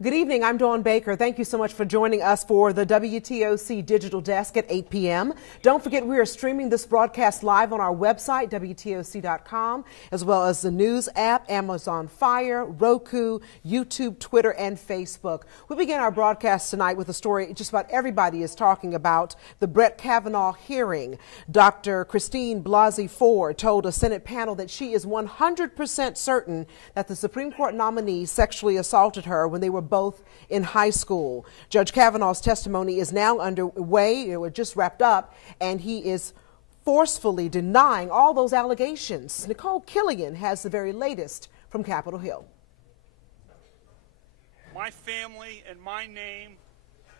Good evening. I'm Dawn Baker. Thank you so much for joining us for the WTOC Digital Desk at 8 p.m. Don't forget we are streaming this broadcast live on our website, WTOC.com, as well as the news app, Amazon Fire, Roku, YouTube, Twitter, and Facebook. We begin our broadcast tonight with a story just about everybody is talking about, the Brett Kavanaugh hearing. Dr. Christine Blasey Ford told a Senate panel that she is 100% certain that the Supreme Court nominee sexually assaulted her when they were both in high school. Judge Kavanaugh's testimony is now underway. It was just wrapped up, and he is forcefully denying all those allegations. Nicole Killian has the very latest from Capitol Hill. My family and my name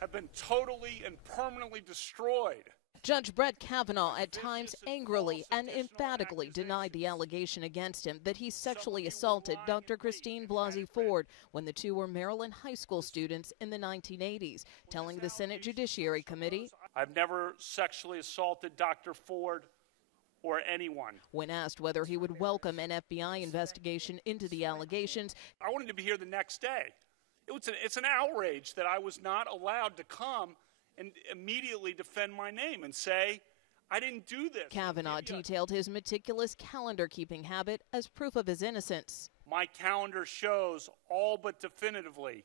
have been totally and permanently destroyed. Judge Brett Kavanaugh at times angrily and emphatically denied the allegation against him that he sexually assaulted Dr. Christine Blasey Ford when the two were Maryland high school students in the 1980s, telling the Senate Judiciary Committee, "I've never sexually assaulted Dr. Ford or anyone." When asked whether he would welcome an FBI investigation into the allegations, I wanted to be here the next day. It's an outrage that I was not allowed to come and immediately defend my name and say, I didn't do this. Kavanaugh detailed his meticulous calendar-keeping habit as proof of his innocence. My calendar shows all but definitively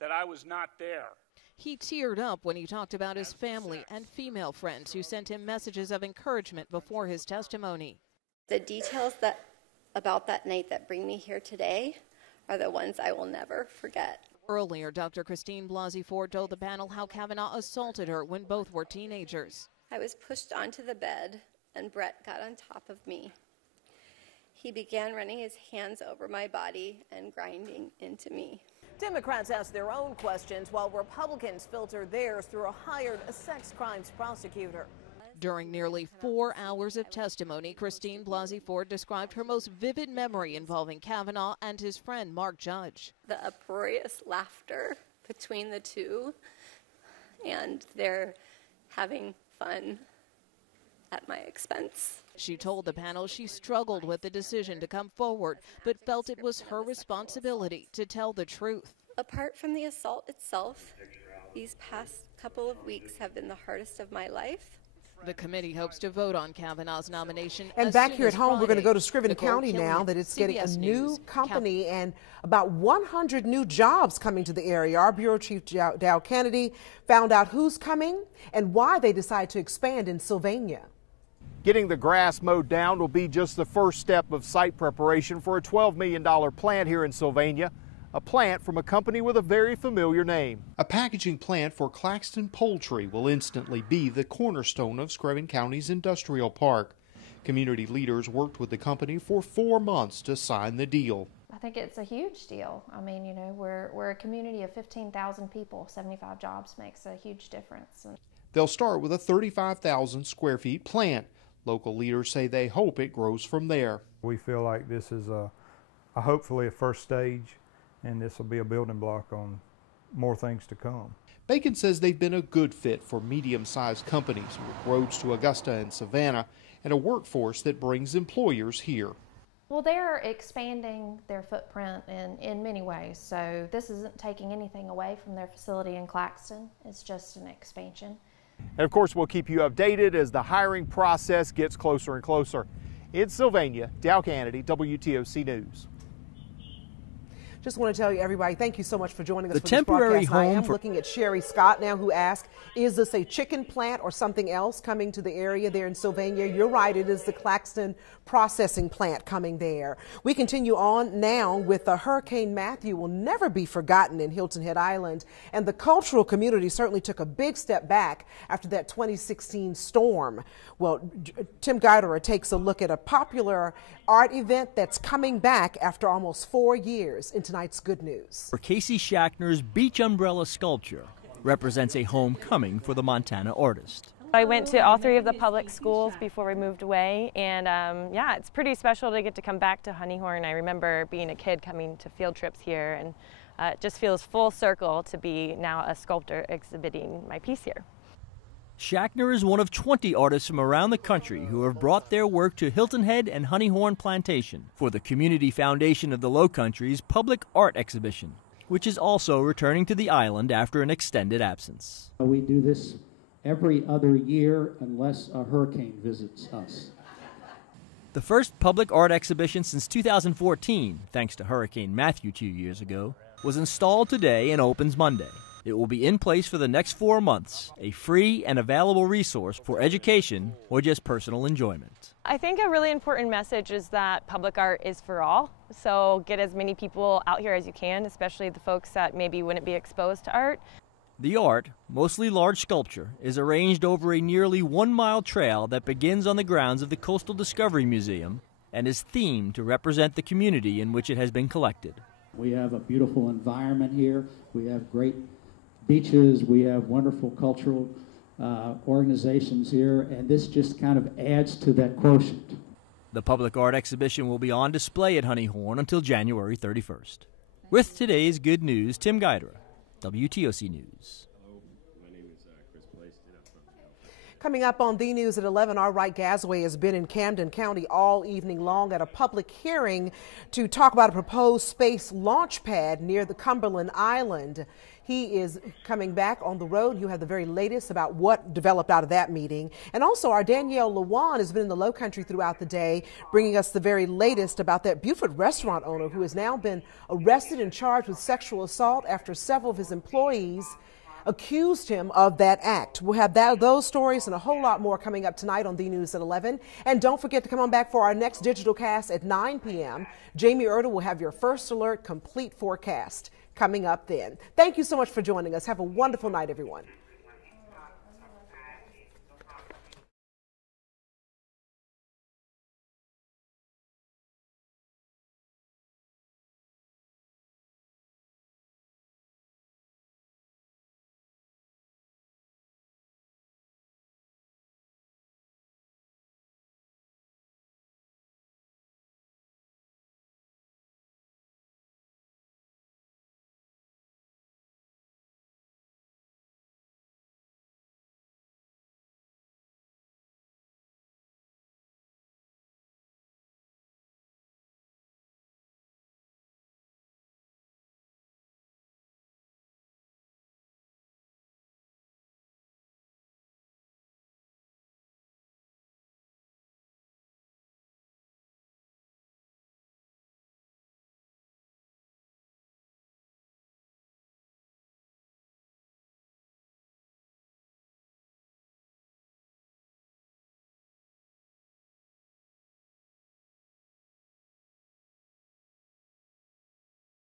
that I was not there. He teared up when he talked about his family and female friends who sent him messages of encouragement before his testimony. The details about that night that bring me here today are the ones I will never forget. Earlier, Dr. Christine Blasey Ford told the panel how Kavanaugh assaulted her when both were teenagers. I was pushed onto the bed, and Brett got on top of me. He began running his hands over my body and grinding into me. Democrats ask their own questions while Republicans filter theirs through a hired sex crimes prosecutor. During nearly 4 hours of testimony, Christine Blasey Ford described her most vivid memory involving Kavanaugh and his friend Mark Judge. The uproarious laughter between the two, and they're having fun at my expense. She told the panel she struggled with the decision to come forward, but felt it was her responsibility to tell the truth. Apart from the assault itself, these past couple of weeks have been the hardest of my life. The committee hopes to vote on Kavanaugh's nomination. And back here at home, we're going to go to Scriven County now that it's getting a new company and about 100 new jobs coming to the area. Our Bureau Chief Dow Kennedy found out who's coming and why they decide to expand in Sylvania. Getting the grass mowed down will be just the first step of site preparation for a $12 million plant here in Sylvania. A plant from a company with a very familiar name. A packaging plant for Claxton Poultry will instantly be the cornerstone of Scriven County's industrial park. Community leaders worked with the company for 4 months to sign the deal. I think it's a huge deal. I mean, you know, we're a community of 15,000 people. 75 jobs makes a huge difference. They'll start with a 35,000 square feet plant. Local leaders say they hope it grows from there. We feel like this is hopefully a first stage, and this will be a building block on more things to come. Bacon says they've been a good fit for medium-sized companies with roads to Augusta and Savannah and a workforce that brings employers here. Well, they're expanding their footprint in many ways, so this isn't taking anything away from their facility in Claxton. It's just an expansion. And of course, we'll keep you updated as the hiring process gets closer and closer. In Sylvania, Dow Kennedy, WTOC News. Just want to tell you, everybody, thank you so much for joining us for temporary this broadcast. home I am looking at Sherry Scott now, who asked, is this a chicken plant or something else coming to the area there in Sylvania? You're right, it is the Claxton processing plant coming there. We continue on now with Hurricane Matthew will never be forgotten in Hilton Head Island, and the cultural community certainly took a big step back after that 2016 storm. Well, Tim Guidera takes a look at a popular art event that's coming back after almost 4 years in tonight's Good News. For Casey Shackner's Beach Umbrella sculpture represents a homecoming for the Montana artist. I went to all 3 of the public schools before we moved away, and yeah, it's pretty special to get to come back to Honeyhorn. I remember being a kid coming to field trips here, and it just feels full circle to be now a sculptor exhibiting my piece here. Shackner is one of 20 artists from around the country who have brought their work to Hilton Head and Honeyhorn Plantation for the Community Foundation of the Low Country's public art exhibition, which is also returning to the island after an extended absence. We do this every other year unless a hurricane visits us. The first public art exhibition since 2014, thanks to Hurricane Matthew 2 years ago, was installed today and opens Monday. It will be in place for the next 4 months, a free and available resource for education or just personal enjoyment. I think a really important message is that public art is for all. So get as many people out here as you can, especially the folks that maybe wouldn't be exposed to art. The art, mostly large sculpture, is arranged over a nearly 1-mile trail that begins on the grounds of the Coastal Discovery Museum and is themed to represent the community in which it has been collected. We have a beautiful environment here. We have great beaches. We have wonderful cultural organizations here, and this just kind of adds to that quotient. The public art exhibition will be on display at Honeyhorn until January 31st. With today's good news, Tim Guidera, WTOC News. Coming up on the News at 11, our Wright Gasaway has been in Camden County all evening long at a public hearing to talk about a proposed space launch pad near the Cumberland Island. He is coming back on the road. You have the very latest about what developed out of that meeting. And also our Danielle Lewan has been in the Low Country throughout the day, bringing us the very latest about that Buford restaurant owner who has now been arrested and charged with sexual assault after several of his employees accused him of that act. We'll have those stories and a whole lot more coming up tonight on The News at 11. And don't forget to come on back for our next digital cast at 9 p.m. Jamie Erda will have your First Alert complete forecast coming up then. Thank you so much for joining us. Have a wonderful night, everyone.